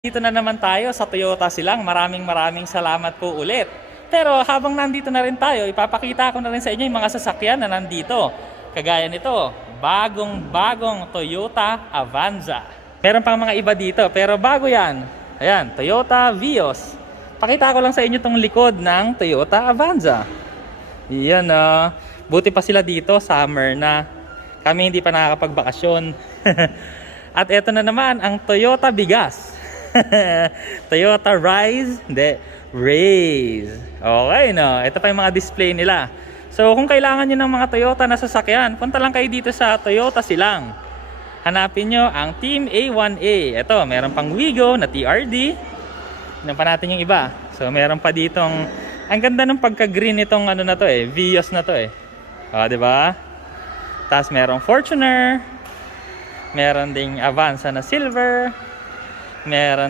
Dito na naman tayo sa Toyota Silang. Maraming salamat po ulit. Pero habang nandito na rin tayo, ipapakita ko na rin sa inyo yung mga sasakyan na nandito. Kagaya nito, bagong Toyota Avanza. Meron pang mga iba dito, pero bago yan. Ayan, Toyota Vios. Pakita ko lang sa inyo tong likod ng Toyota Avanza. Yan buti pa sila dito, summer na. Kami hindi pa nakakapagbakasyon. At eto na naman ang Toyota Bigas. Toyota Rise, hindi, Raise. Okay, no? Ito pa yung mga display nila. So, kung kailangan nyo ng mga Toyota na sasakyan, punta lang kayo dito sa Toyota Silang. Hanapin nyo ang Team A1A. Ito, meron pang Wigo na TRD. Tignan pa natin yung iba. So, meron pa ditong, ang ganda ng pagka-green nitong ano na to Vios na to diba? Tapos merong Fortuner. Meron ding Avanza na silver. Meron